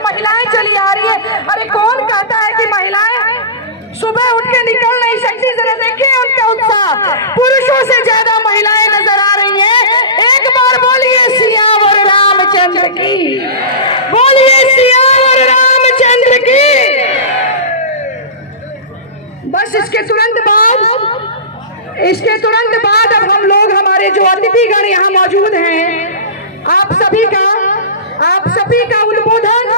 महिलाएं चली आ रही है। अरे कौन कहता है कि महिलाएं सुबह उठ के निकल नहीं सकती? जरा देखिए उनका उत्साह, पुरुषों से ज्यादा महिलाएं नजर आ रही हैं। एक बार बोलिए सियावर रामचंद्र की, बोलिए सियावर रामचंद्र की। बस इसके तुरंत बाद अब हम लोग, हमारे जो अतिथिगण यहाँ मौजूद हैं, आप सभी का उद्बोधन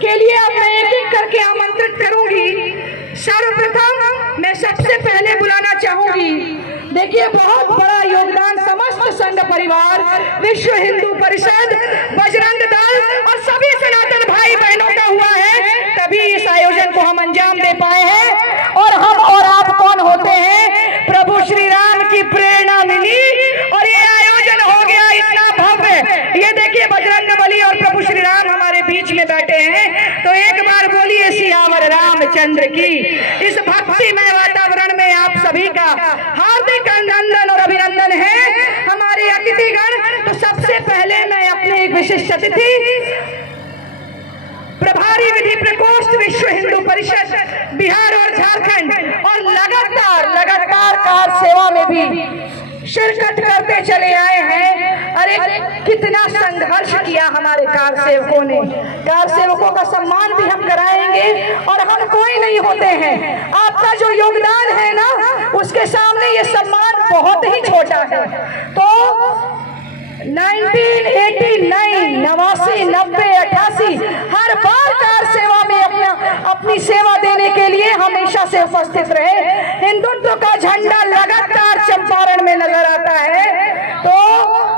के लिए अब मैं एक एक करके आमंत्रित करूंगी। सर्वप्रथम मैं सबसे पहले बुलाना चाहूंगी, देखिए बहुत बड़ा योगदान समस्त संघ परिवार, विश्व हिंदू परिषद, बजरंग दल और सभी सनातन भाई बहनों का हुआ है, तभी इस आयोजन को हम अंजाम दे पाए हैं। और हम और आप कौन होते हैं? प्रभु श्री राम की प्रेरणा मिली और ये आयोजन हो गया इतना भव्य। ये देखिए बजरंगबली और प्रभु श्री राम हमारे बीच में बैठे हैं, तो एक बार बोलिए सियावर रामचंद्र की। इस भक्तिमय वातावरण में आप सभी का हार्दिक अभिनंदन और अभिनंदन है। हमारे अतिथिगण, तो सबसे पहले मैं अपने एक विशिष्ट अतिथि प्रभारी विधि प्रकोष्ठ विश्व हिंदू परिषद बिहार और झारखंड और लगातार कार सेवा में भी शिरकत करते चले आए हैं। अरे कितना संघर्ष किया हमारे कार सेवकों ने। कार सेवकों का सम्मान भी हम कराएंगे और हम कोई नहीं होते हैं, आपका जो योगदान है ना, उसके सामने ये सम्मान बहुत ही छोटा है। तो 1989, 89, 90, 88 हर बार कार सेवा में अपनी सेवा देने के लिए हमेशा से उपस्थित रहे। हिंदुत्व का झंडा लगातार चंपारण में नजर आता है, तो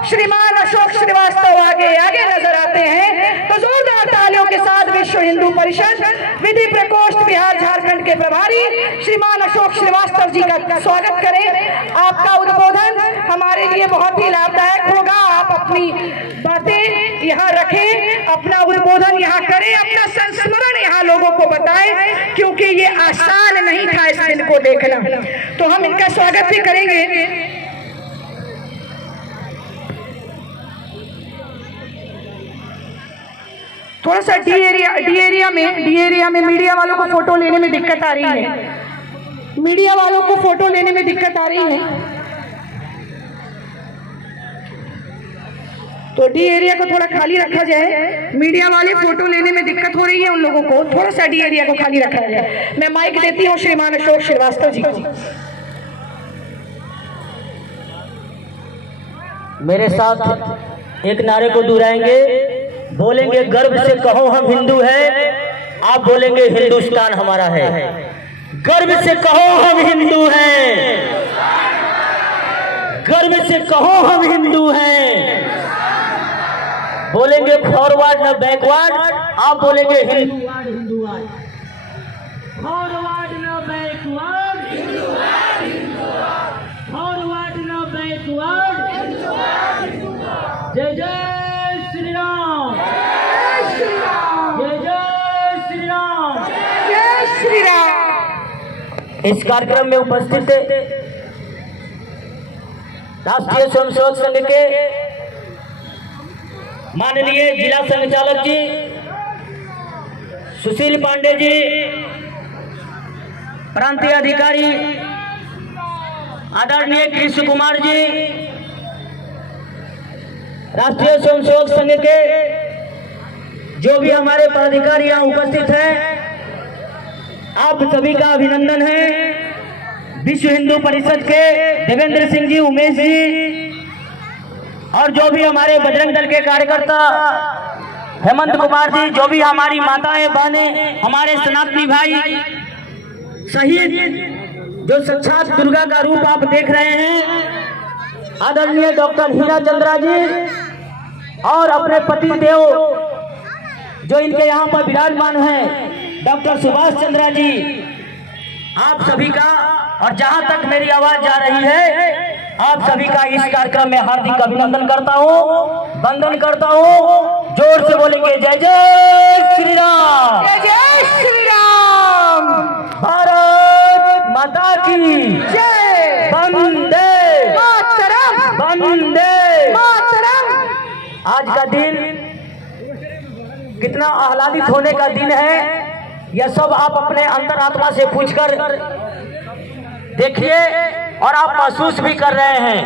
श्रीमान अशोक श्रीवास्तव आगे नजर आते हैं। तो जोरदार तालियों के साथ विश्व हिंदू परिषद विधि प्रकोष्ठ बिहार झारखंड के प्रभारी श्रीमान अशोक श्रीवास्तव जी का स्वागत करें। आपका उद्बोधन हमारे लिए बहुत ही लाभदायक होगा। आप अपनी बातें यहाँ रखें, अपना उद्बोधन यहाँ करें, अपना संस्मरण यहाँ लोगों को बताएं, क्योंकि ये आसान नहीं था इस दिन को देखना। तो हम इनका स्वागत भी करेंगे। थोड़ा सा डी एरिया में मीडिया वालों को फोटो लेने में दिक्कत आ रही है। मीडिया वालों को फोटो लेने में दिक्कत आ रही है, तो डी एरिया को थोड़ा खाली रखा जाए। मीडिया वाले फोटो लेने में दिक्कत हो रही है उन लोगों को, थोड़ा सा डी एरिया को खाली रखा जाए। मैं माइक देती हूँ श्रीमान अशोक श्रीवास्तव जी को। मेरे साथ एक नारे को दोहराएंगे, बोलेंगे गर्व से कहो हम हिंदू हैं, आप बोलेंगे हिंदुस्तान हमारा है। गर्व से कहो हम हिंदू हैं, गर्व से कहो हम हिंदू हैं। बोलेंगे फॉरवर्ड न बैकवर्ड, आप बोलेंगे हिंदुवाद। फॉरवर्ड न बैकवर्ड, फॉरवर्ड न बैकवर्ड। जय जय श्री राम, जय जय श्री राम, जय श्री राम। इस कार्यक्रम में उपस्थित राष्ट्रीय स्वयंसेवक संघ के माननीय जिला संचालक जी सुशील पांडे जी, प्रांतीय अधिकारी आदरणीय कृष्ण कुमार जी, राष्ट्रीय स्वयंसेवक संघ के जो भी हमारे पदाधिकारी यहाँ उपस्थित हैं, आप सभी का अभिनंदन है। विश्व हिंदू परिषद के देवेंद्र सिंह जी, उमेश जी और जो भी हमारे बजरंग दल के कार्यकर्ता हेमंत कुमार जी, जो भी हमारी माताएं बहनें, हमारे सनातनी भाई शहीद जो साक्षात दुर्गा का रूप आप देख रहे हैं, आदरणीय डॉक्टर हीरा चंद्रा जी और अपने पति देव जो इनके यहाँ पर विराजमान हैं डॉक्टर सुभाष चंद्रा जी, आप सभी का, और जहां तक मेरी आवाज जा रही है, आप सभी का इस कार्यक्रम में हार्दिक अभिनंदन करता हूं, वंदन करता हूं। जोर से बोलेंगे जय जय श्री राम, जय जय श्री राम। भारत माता की जय। वंदे मातरम, वंदे मातरम। आज का दिन कितना आह्लादित होने का दिन है, यह सब आप अपने अंतर आत्मा से पूछकर देखिए और आप महसूस भी कर रहे हैं।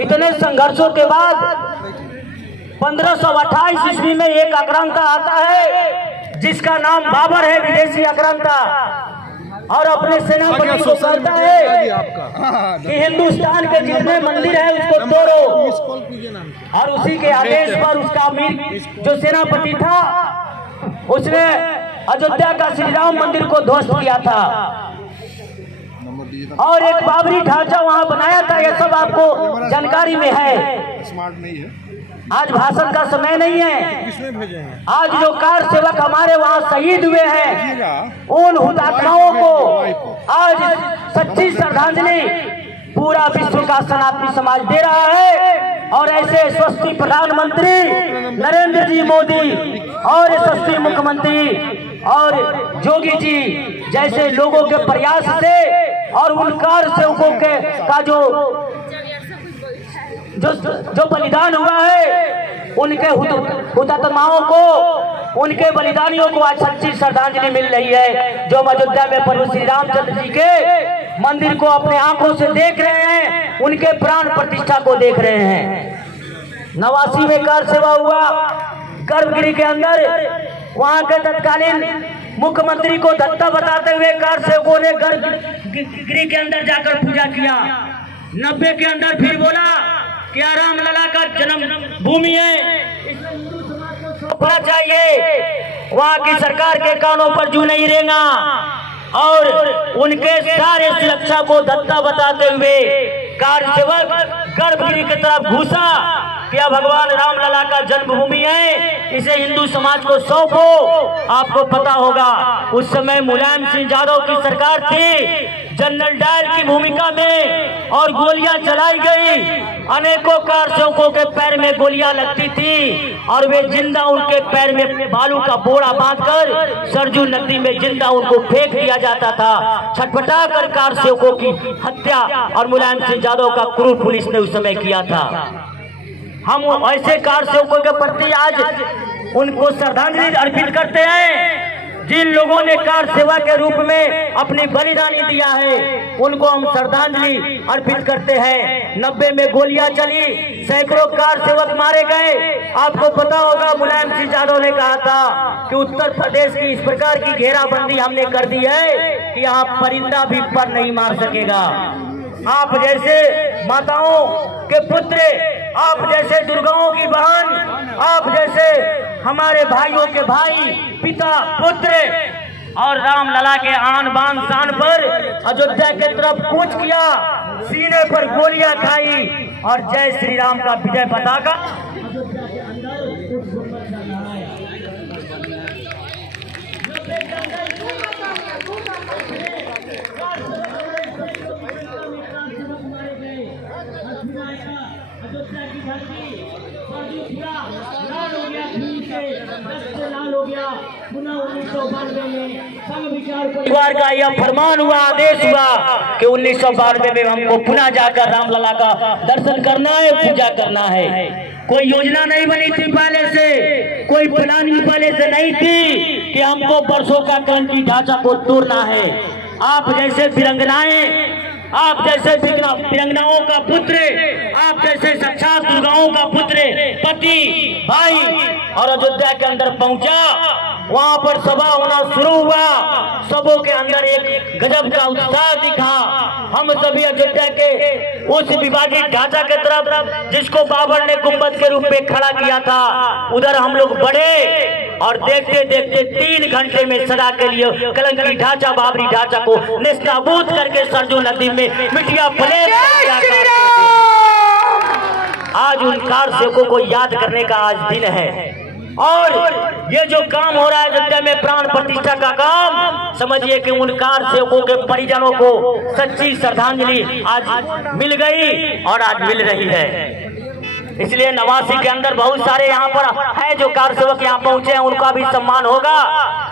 इतने संघर्षों के बाद 1528 ईस्वी में एक आक्रांता आता है जिसका नाम बाबर है, विदेशी आक्रांता, और अपने सेनापति को कहता है कि हिंदुस्तान के जितने मंदिर है उसको तोड़ो। और उसी के आदेश पर उसका अमीर जो सेनापति था उसने अयोध्या का श्री राम मंदिर को ध्वस्त किया था और एक बाबरी ढांचा वहां बनाया था। यह सब आपको जानकारी में है। स्मार्ट नहीं है। आज भाषण का समय नहीं है। किसमें भेजे हैं? आज जो कार सेवक हमारे वहाँ शहीद हुए हैं उन हुतात्माओं को आज सच्ची श्रद्धांजलि पूरा विश्व का सनातनी समाज दे रहा है। और ऐसे यशस्वी प्रधानमंत्री नरेंद्र जी मोदी और यशस्वी मुख्यमंत्री और योगी जी जैसे लोगों के प्रयास से और उन कार सेवकों के का जो बलिदान हुआ है उनके हुतात्माओं को, उनके बलिदानियों को आज सच्ची श्रद्धांजलि मिल रही है। जो अयोध्या में प्रभु श्री रामचंद्र जी के मंदिर को अपने आंखों से देख रहे हैं, उनके प्राण प्रतिष्ठा को देख रहे हैं। 89 में कार सेवा हुआ गर्भगृह के अंदर, वहां के तत्कालीन मुख्यमंत्री को दत्ता बताते हुए कार सेवकों ने गर्भगृह के अंदर जाकर पूजा किया। 90 के अंदर फिर बोला क्या राम लला का जन्म भूमि है, होना चाहिए। वहाँ की सरकार के कानों पर जू नहीं रहेगा और उनके सारे सुरक्षा को दत्ता बताते हुए कार सेवक गर्भगृह की तरफ घुसा। क्या भगवान राम लला का जन्मभूमि है, इसे हिंदू समाज को सौंपो। आपको पता होगा उस समय मुलायम सिंह यादव की सरकार थी, जनरल डायल की भूमिका में, और गोलियां चलाई गई। अनेकों कार सेवकों के पैर में गोलियां लगती थी और वे जिंदा उनके पैर में बालू का बोरा बांधकर सरजू नदी में जिंदा उनको फेंक दिया जाता था। छटपटा कर कार सेवकों की हत्या और मुलायम सिंह यादव का क्रूर पुलिस ने उस समय किया था। हम ऐसे कार सेवकों के प्रति आज उनको श्रद्धांजलि अर्पित करते हैं जिन लोगों ने कार सेवा के रूप में अपनी बलिदानी दिया है, उनको हम श्रद्धांजलि अर्पित करते हैं। 90 में गोलियां चली, सैकड़ों कार सेवक मारे गए। आपको पता होगा मुलायम सिंह यादव ने कहा था कि उत्तर प्रदेश की इस प्रकार की घेराबंदी हमने कर दी है कि यहाँ परिंदा भी पर नहीं मार सकेगा। आप जैसे माताओं के पुत्र, आप जैसे दुर्गाओं की बहन, आप जैसे हमारे भाइयों के भाई, पिता, पुत्र, और राम लला के आन बान शान पर अयोध्या के तरफ कूच किया, सीने पर गोलियां खाई और जय श्री राम का विजय पताका परिवार का यह फरमान हुआ, आदेश हुआ कि 1992 में हमको पुनः जाकर रामलला का दर्शन करना है, पूजा करना है। कोई योजना नहीं बनी थी पहले से, कोई प्लानिंग पहले से नहीं थी कि हमको वर्षों का क्रांति ढांचा को तोड़ना है। आप जैसे वीरांगनाएं, आप जैसे वीरांगनाओं का पुत्र, आप जैसे साक्षात दुर्गाओं का पुत्र, पति, भाई, और अयोध्या के अंदर पहुंचा, वहां पर सभा होना शुरू हुआ। सबों के अंदर एक गजब का उत्साह दिखा। हम सभी अयोध्या के उस विभाजित ढांचा के तरफ जिसको बाबर ने गुंबद के रूप में खड़ा किया था, उधर हम लोग बढ़े और देखते देखते 3 घंटे में सदा के लिए कलंकी ढांचा, बाबरी ढांचा को नेस्तनाबूद करके सरजू नदी में मिट्टिया पलेट आज उन कार सेवकों को याद करने का आज दिन है। और ये जो काम हो रहा है अयोध्या में प्राण प्रतिष्ठा का काम, समझिए कि उन कार सेवकों के परिजनों को सच्ची श्रद्धांजलि आज मिल गई और आज मिल रही है। इसलिए नवासी के अंदर बहुत सारे यहाँ पर है जो कार सेवक यहाँ पहुंचे हैं, उनका भी सम्मान होगा।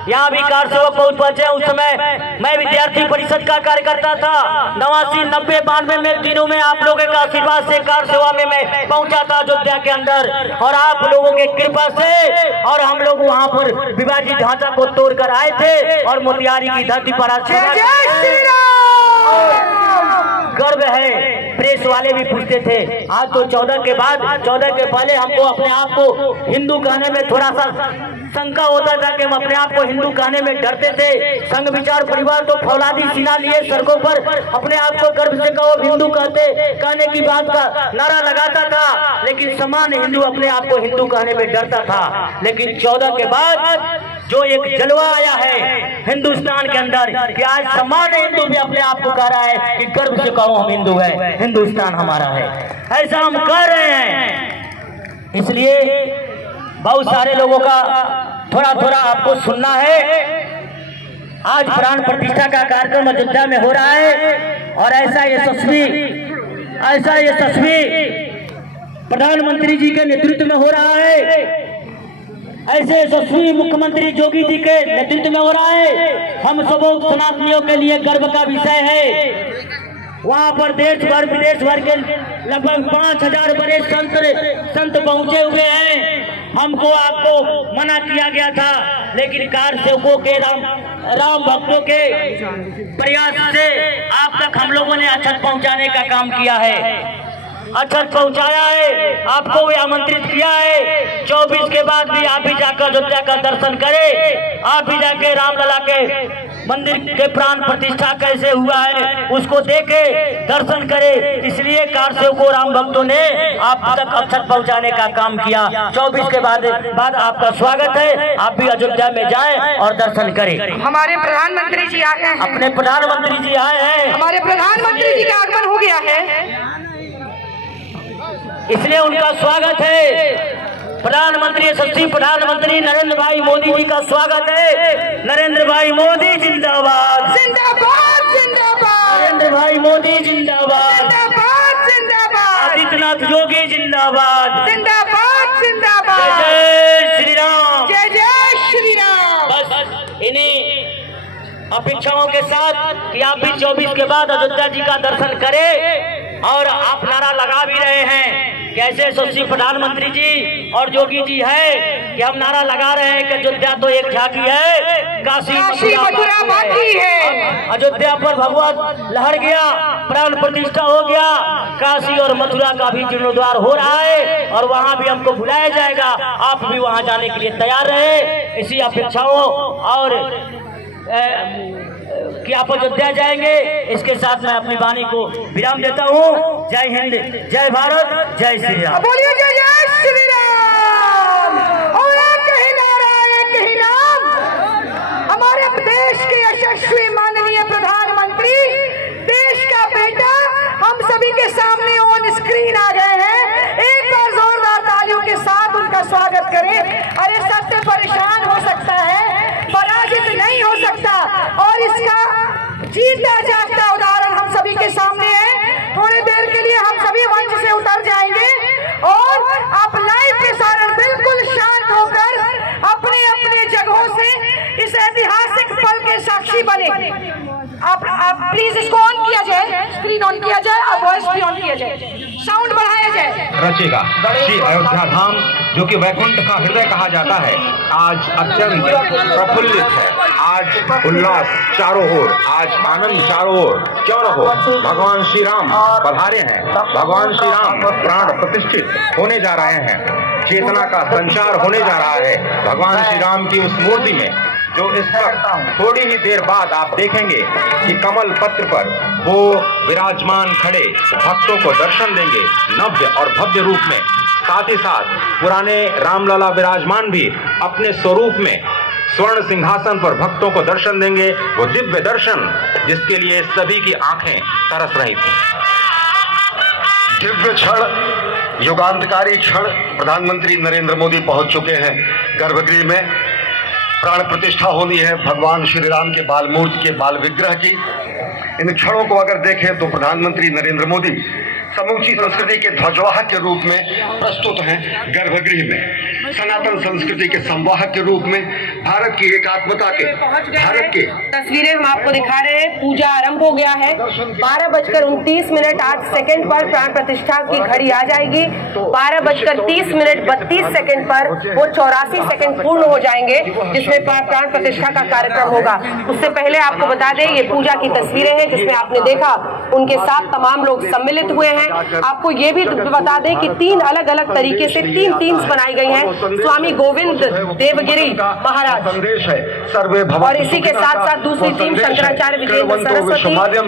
यहाँ भी कार सेवक पहुंचे हैं। उस समय मैं विद्यार्थी परिषद का कार्यकर्ता था। 89, 90, 92 में दिनों में आप लोगों के आशीर्वाद से कार सेवा में मैं पहुंचा था अयोध्या के अंदर, और आप लोगों के कृपा से और हम लोग वहाँ पर विभाजित ढांचा को तोड़कर आए थे और मोतिहारी की धरती पर गर्व है। प्रेस वाले भी पूछते थे, आज तो 14 के बाद, 14 के पहले हमको अपने आप को हिंदू कहने में थोड़ा सा शंका होता था कि हम अपने आप को हिंदू कहने में डरते थे। संघ विचार परिवार तो फौलादी सीना लिए सड़कों पर अपने आप को गर्व से कहो हिंदू कहने की बात का नारा लगाता था, लेकिन समान हिंदू अपने आप को हिंदू कहने में डरता था। लेकिन 14 के बाद जो एक जलवा आया है हिंदुस्तान के अंदर कि आज समान हिंदू भी अपने आप को कह रहा है कि गर्व से कहो हम हिंदू है, हिंदुस्तान हमारा है, ऐसा हम कह रहे हैं। इसलिए बहुत सारे लोगों का थोड़ा थोड़ा आपको सुनना है। आज प्राण प्रतिष्ठा का कार्यक्रम अयोध्या में हो रहा है और ऐसा यशस्वी प्रधानमंत्री जी के नेतृत्व में हो रहा है, ऐसे यशस्वी मुख्यमंत्री योगी जी के नेतृत्व में हो रहा है। हम सब सनातनियों के लिए गर्व का विषय है। वहाँ पर देश भर विदेश भर के लगभग 5000 बड़े संत पहुँचे हुए हैं। हमको आपको मना किया गया था, लेकिन कार सेवकों के राम भक्तों के प्रयास से आप तक हम लोगों ने अक्षत पहुँचाने का काम किया है, अक्षत पहुंचाया है, आपको भी आमंत्रित किया है। 24 के बाद भी आप भी जाकर अयोध्या का दर्शन करें, आप भी जाके रामलला के मंदिर के प्राण प्रतिष्ठा कैसे हुआ है उसको देखे, दर्शन करें। इसलिए कार सेवकों राम भक्तों ने आप तक अक्षत पहुंचाने का काम किया। 24 के बाद आपका स्वागत है, आप भी अयोध्या में जाएं और दर्शन करें। हमारे प्रधानमंत्री जी आए हैं, अपने प्रधानमंत्री जी आए हैं, हमारे प्रधानमंत्री जी का आगमन हो गया है, इसलिए उनका स्वागत है। प्रधानमंत्री यशस्वी प्रधानमंत्री नरेंद्र भाई मोदी जी का स्वागत है। नरेंद्र भाई मोदी जिंदाबाद, जिंदाबाद जिंदाबाद, नरेंद्र भाई मोदी जिंदाबाद, जिंदाबाद जिंदाबाद, आदित्यनाथ योगी जिंदाबाद, जिंदाबाद जिंदाबाद, जय श्री राम, जय श्री राम। बस इन्हीं अपेक्षाओं के साथ कि आप भी 24 के बाद अयोध्या जी का दर्शन करें, और आप नारा लगा भी रहे हैं कैसे यशस्वी प्रधानमंत्री जी और योगी जी है कि हम नारा लगा रहे हैं कि अयोध्या तो एक झांकी है, काशी मथुरा बाकी है। अयोध्या पर भगवा लहर गया, प्राण प्रतिष्ठा हो गया, काशी और मथुरा का भी जीर्णोद्धार हो रहा है और वहाँ भी हमको बुलाया जाएगा। आप भी वहाँ जाने के लिए तैयार रहे। इसी अपेक्षाओं और कि आप अयोध्या जाएंगे, इसके साथ मैं अपनी वाणी को विराम देता हूँ। जय हिंद, जय भारत, जय श्री राम। बोलिए जय जय श्री राम। और कहीं नारायण कहीं नाम। हमारे देश के यशस्वी माननीय प्रधानमंत्री, देश का बेटा, हम सभी के सामने ऑन स्क्रीन आ गए हैं। एक बार जोरदार तालियों के साथ उनका स्वागत करें। अरे सत्य परेशान हो सकता है, पराजित नहीं हो सकता, और इसका जीता जागता उदाहरण हम सभी के सामने है। थोड़ी देर के लिए हम सभी मंच से उतर जाएंगे और आप लाइव प्रसारण बिल्कुल शांत होकर अपने अपने जगहों से इस ऐतिहासिक पल के साक्षी बने। आप प्लीज इसको ऑन किया जाए, स्क्रीन ऑन किया जाए और वॉइस भी ऑन किया जाए, साउंड बढ़ाया जाए। रचेगा श्री अयोध्या धाम, जो कि वैकुंठ का हृदय कहा जाता है, आज अत्यंत प्रफुल्लित है। आज उल्लास चारों ओर, आज आनंद चारों ओर। क्यों न हो, भगवान श्री राम पधारे हैं, भगवान श्री राम प्राण प्रतिष्ठित होने जा रहे हैं, चेतना का संचार होने जा रहा है भगवान श्री राम की उस मूर्ति में, जो इस वक्त थोड़ी ही देर बाद आप देखेंगे कि कमल पत्र पर वो विराजमान खड़े भक्तों को दर्शन देंगे नव्य और भव्य रूप में। साथ ही साथ पुराने रामलला विराजमान भी अपने स्वरूप में स्वर्ण सिंहासन पर भक्तों को दर्शन देंगे, वो दिव्य दर्शन जिसके लिए सभी की आंखें तरस रही थी। दिव्य क्षण, युगांतकारी क्षण, प्रधानमंत्री नरेंद्र मोदी पहुंच चुके हैं गर्भगृह में। प्राण प्रतिष्ठा होनी है भगवान श्री राम के बाल मूर्ति के बाल विग्रह की। इन क्षणों को अगर देखें तो प्रधानमंत्री नरेंद्र मोदी समूची संस्कृति के ध्वजवाहक के रूप में प्रस्तुत हैं गर्भगृह में। सनातन संस्कृति के संवाहक के रूप में भारत की एकात्मता के भारत के तस्वीरें हम आपको दिखा रहे हैं। पूजा आरंभ हो गया है। 12:29 पर प्राण प्रतिष्ठा की घड़ी आ जाएगी। 12:30 पर वो 84 सेकंड पूर्ण हो जाएंगे, जिसमें प्राण प्रतिष्ठा का कार्यक्रम होगा। उससे पहले आपको बता दें, ये पूजा की तस्वीरें हैं जिसमें आपने देखा उनके साथ तमाम लोग सम्मिलित हुए हैं। आपको ये भी बता दें कि 3 अलग अलग तरीके से 3 टीम्स बनाई गई हैं। स्वामी गोविंद देवगिरी महाराज और इसी के साथ साथ दूसरी टीम शंकराचार्य विजेंद्र सरस्वती और जो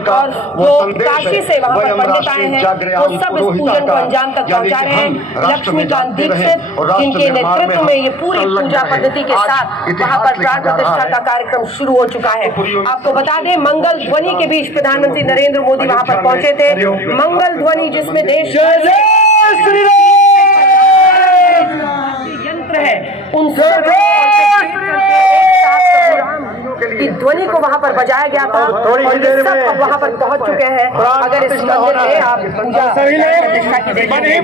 काशी से वहां पर पंडित आए हैं, वो सब इस पूजन को अंजाम तक पहुंचा रहे हैं। लक्ष्मीकांत दीक्षित, जिनके नेतृत्व में ये पूरी पूजा पद्धति के साथ वहां पर प्राण प्रतिष्ठा का कार्यक्रम शुरू हो चुका है। आपको बता दें, मंगल ध्वनि के बीच प्रधानमंत्री नरेंद्र मोदी वहां पर पहुंचे थे। मंगल ध्वनि जिसमें देश है उन की ध्वनि को वहां पर बजाया गया था और ये सब अब वहां पर पहुंच चुके हैं। अगर इस मंदिर में आप पूजा प्रतिष्ठा की देखेंगे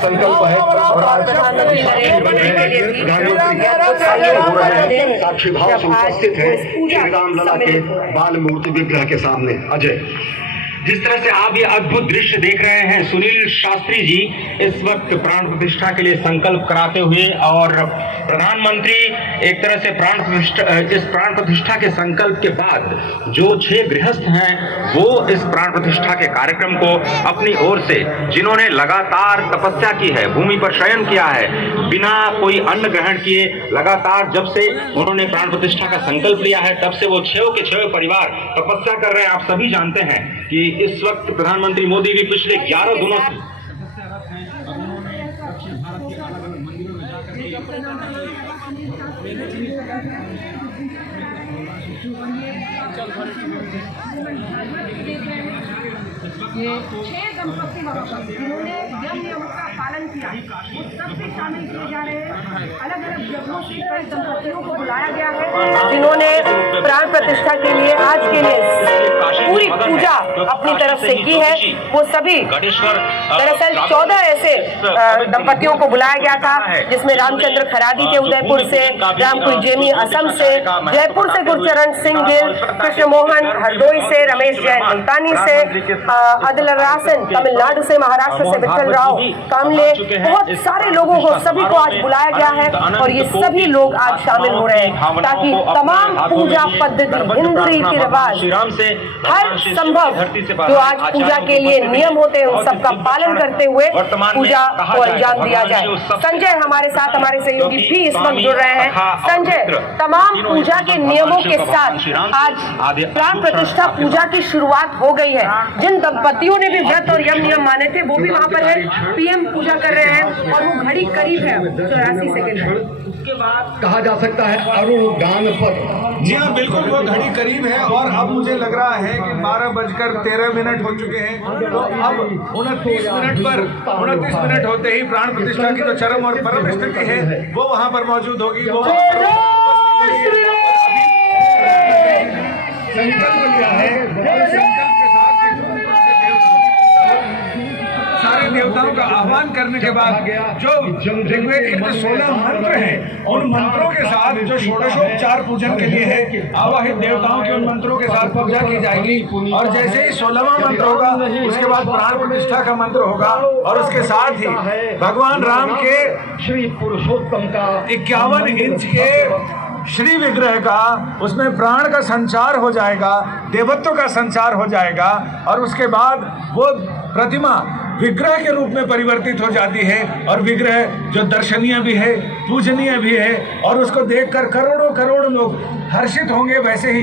संकल्प है और आज साक्षी भाव से उपस्थित है श्री रामलला के बाल मूर्ति विग्रह के सामने। अजय, जिस तरह से आप ये अद्भुत दृश्य देख रहे हैं, सुनील शास्त्री जी इस वक्त प्राण प्रतिष्ठा के लिए संकल्प कराते हुए और प्रधानमंत्री एक तरह से इस प्राण प्रतिष्ठा के संकल्प के बाद जो 6 गृहस्थ हैं वो इस प्राण प्रतिष्ठा के कार्यक्रम को अपनी ओर से, जिन्होंने लगातार तपस्या की है, भूमि पर शयन किया है, बिना कोई अन्न ग्रहण किए लगातार जब से उन्होंने प्राण प्रतिष्ठा का संकल्प लिया है तब से वो 6 के 6 परिवार तपस्या कर रहे हैं। आप सभी जानते हैं कि इस वक्त प्रधानमंत्री मोदी भी पिछले 11 दिनों से ये 6 दंपति वहाँ पर जिन्होंने यम नियमों का पालन किया, वो सब भी शामिल किए जा रहे हैं। अलग अलग जगहों से कई दंपतियों को बुलाया गया है जिन्होंने प्राण प्रतिष्ठा के लिए आज के लिए पूरी पूजा अपनी तरफ से की है। वो सभी दरअसल 14 ऐसे दंपतियों को बुलाया गया था, जिसमें रामचंद्र खरादी थे उदयपुर से, रामकुई जेमी असम से, जयपुर से गुरचरण सिंह गिल, कृष्ण मोहन हरदोई से, रमेश जैन मुल्तानी से, अदिलरासन तमिलनाडु से, महाराष्ट्र से विठल राव कामले, बहुत सारे लोगों को सभी को आज बुलाया गया है और ये सभी लोग आज शामिल हो रहे हैं ताकि तमाम पूजा पद्धति, हिंदू रीति रिवाज, हर संभव जो आज पूजा के लिए नियम होते हैं उन सबका पालन करते हुए पूजा को अंजाम दिया जाए। संजय हमारे साथ, हमारे सहयोगी भी इस वक्त जुड़ रहे हैं। संजय, तमाम पूजा के नियमों के साथ आज प्राण प्रतिष्ठा पूजा की शुरुआत हो गई है। जिन दंपतियों ने भी व्रत और यम नियम माने थे वो भी वहाँ पर है, पीएम पूजा कर रहे हैं और वो घड़ी करीब है 84 सेकंड है। उसके बाद कहा जा सकता है अरुण दान पर। जी हाँ, बिल्कुल वो घड़ी करीब है और अब मुझे लग रहा है कि 12:13 हो चुके हैं। तो अब 29 मिनट होते ही प्राण प्रतिष्ठा की जो चरम और परम स्थिति है वो वहाँ पर मौजूद होगी। वो सारे देवताओं का आह्वान करने के बाद जो ऋग्वेद के 16 मंत्र हैं, उन मंत्रों के साथ जो षोडशोपचार पूजन के लिए है, आवाहित देवताओं के उन मंत्रों के साथ पूजा की जाएगी। और जैसे ही 16वां मंत्र होगा उसके बाद प्राण प्रतिष्ठा का मंत्र होगा और उसके साथ ही भगवान राम के श्री पुरुषोत्तम का 51 इंच के श्री विग्रह का, उसमें प्राण का संचार हो जाएगा, देवत्व का संचार हो जाएगा और उसके बाद वो प्रतिमा विग्रह के रूप में परिवर्तित हो जाती है और विग्रह जो दर्शनीय भी है, पूजनीय भी है और उसको देखकर करोड़ों करोड़ लोग हर्षित होंगे। वैसे ही